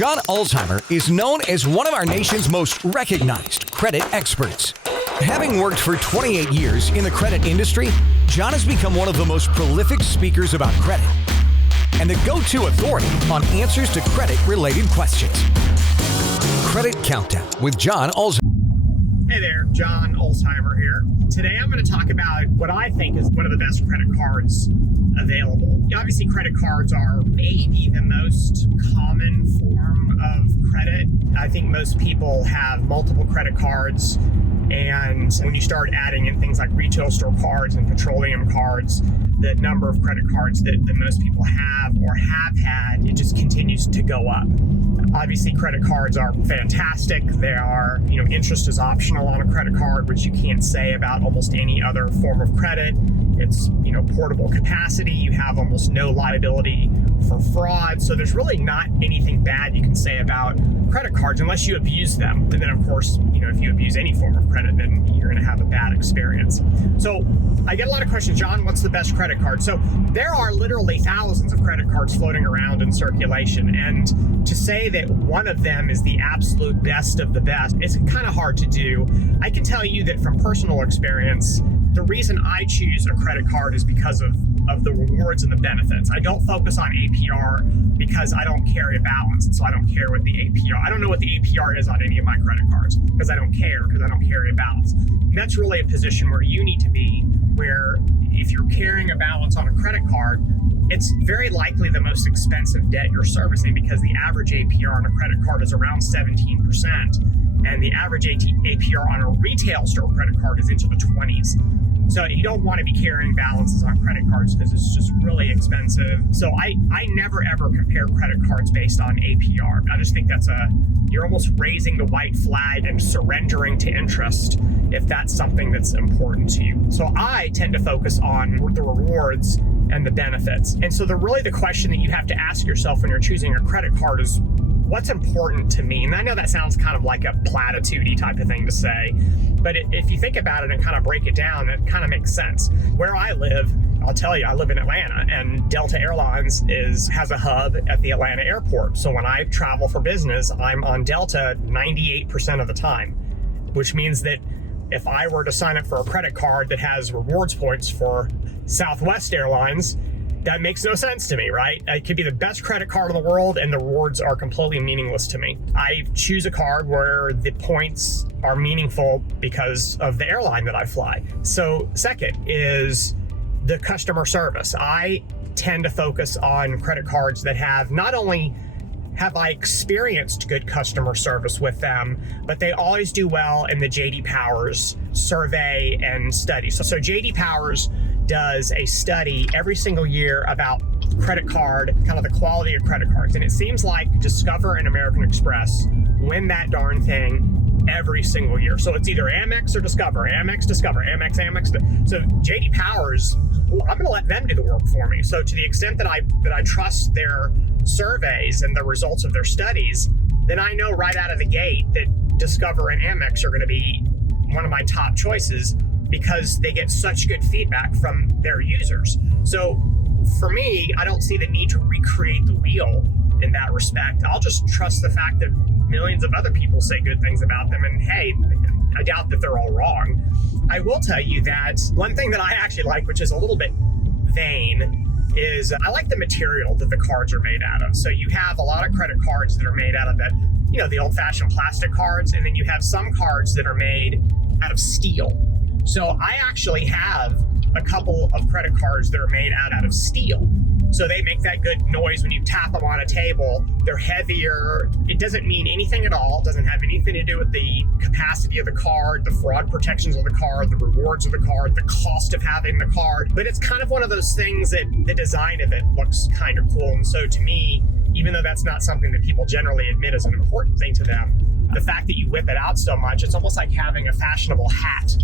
John Ulzheimer is known as one of our nation's most recognized credit experts. Having worked for 28 years in the credit industry, John has become one of the most prolific speakers about credit and the go-to authority on answers to credit-related questions. Credit Countdown with John Ulzheimer. Hey there, John Ulzheimer here. Today I'm going to talk about what I think is one of the best credit cards available. Obviously, credit cards are maybe the most common form of credit. I think most people have multiple credit cards, and when you start adding in things like retail store cards and petroleum cards, the number of credit cards that most people have or have had, it just continues to go up. Obviously, credit cards are fantastic. They are, interest is optional on a credit card, which you can't say about almost any other form of credit. It's, portable capacity. You have almost no liability for fraud. So there's really not anything bad you can say about credit cards unless you abuse them. And then, of course, if you abuse any form of credit, then you're going to have a bad experience. So I get a lot of questions, John, what's the best credit card? So there are literally thousands of credit cards floating around in circulation. And to say that one of them is the absolute best of the best, it's kind of hard to do. I can tell you that from personal experience, the reason I choose a credit card is because of the rewards and the benefits. I don't focus on APR because I don't carry a balance, and so I don't care what the APR. I don't know what the APR is on any of my credit cards because I don't care, because I don't carry a balance. And that's really a position where you need to be, where if you're carrying a balance on a credit card, it's very likely the most expensive debt you're servicing because the average APR on a credit card is around 17%. And the average APR on a retail store credit card is into the 20s. So you don't want to be carrying balances on credit cards because it's just really expensive. So I never ever compare credit cards based on APR. I just think you're almost raising the white flag and surrendering to interest if that's something that's important to you. So I tend to focus on the rewards and the benefits. And so the question that you have to ask yourself when you're choosing a credit card is, what's important to me? And I know that sounds kind of like a platitude-y type of thing to say, but if you think about it and kind of break it down, it kind of makes sense. Where I live, I'll tell you, I live in Atlanta, and Delta Airlines has a hub at the Atlanta airport. So when I travel for business, I'm on Delta 98% of the time, which means that if I were to sign up for a credit card that has rewards points for Southwest Airlines, that makes no sense to me, right? It could be the best credit card in the world and the rewards are completely meaningless to me. I choose a card where the points are meaningful because of the airline that I fly. So second is the customer service. I tend to focus on credit cards that not only have I experienced good customer service with them, but they always do well in the J.D. Powers survey and study. So J.D. Powers does a study every single year about credit card, kind of the quality of credit cards. And it seems like Discover and American Express win that darn thing every single year. So it's either Amex or Discover, Amex, Discover, Amex. So J.D. Powers, I'm going to let them do the work for me. So to the extent that I trust their surveys and the results of their studies, then I know right out of the gate that Discover and Amex are going to be one of my top choices because they get such good feedback from their users. So for me, I don't see the need to recreate the wheel in that respect. I'll just trust the fact that millions of other people say good things about them, and hey, I doubt that they're all wrong. I will tell you that one thing that I actually like, which is a little bit vain, is I like the material that the cards are made out of. So you have a lot of credit cards that are made out of that, the old-fashioned plastic cards, and then you have some cards that are made out of steel. So I actually have a couple of credit cards that are made out of steel. So they make that good noise when you tap them on a table. They're heavier. It doesn't mean anything at all. It doesn't have anything to do with the capacity of the card, the fraud protections of the card, the rewards of the card, the cost of having the card. But it's kind of one of those things that the design of it looks kind of cool. And so to me, even though that's not something that people generally admit is an important thing to them, the fact that you whip it out so much, it's almost like having a fashionable hat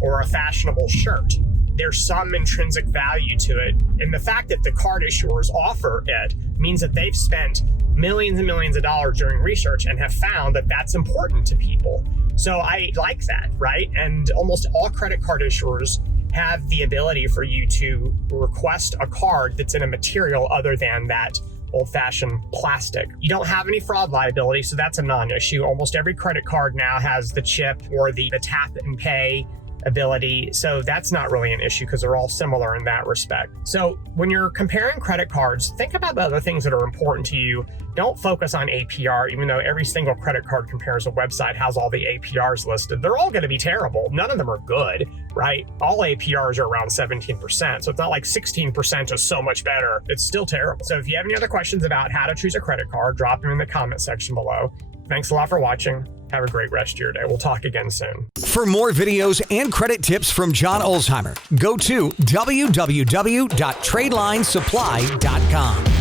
or a fashionable shirt. There's some intrinsic value to it. And the fact that the card issuers offer it means that they've spent millions and millions of dollars doing research and have found that that's important to people. So I like that, right? And almost all credit card issuers have the ability for you to request a card that's in a material other than that old-fashioned plastic. You don't have any fraud liability, so that's a non-issue. Almost every credit card now has the chip or the tap and pay ability, so that's not really an issue because they're all similar in that respect. So when you're comparing credit cards, think about the other things that are important to you. Don't focus on APR, even though every single credit card comparison website has all the APRs listed. They're all going to be terrible. None of them are good, right? All APRs are around 17%, so it's not like 16% is so much better. It's still terrible. So if you have any other questions about how to choose a credit card, drop them in the comment section below. Thanks a lot for watching. Have a great rest of your day. We'll talk again soon. For more videos and credit tips from John Ulzheimer, go to www.tradelinesupply.com.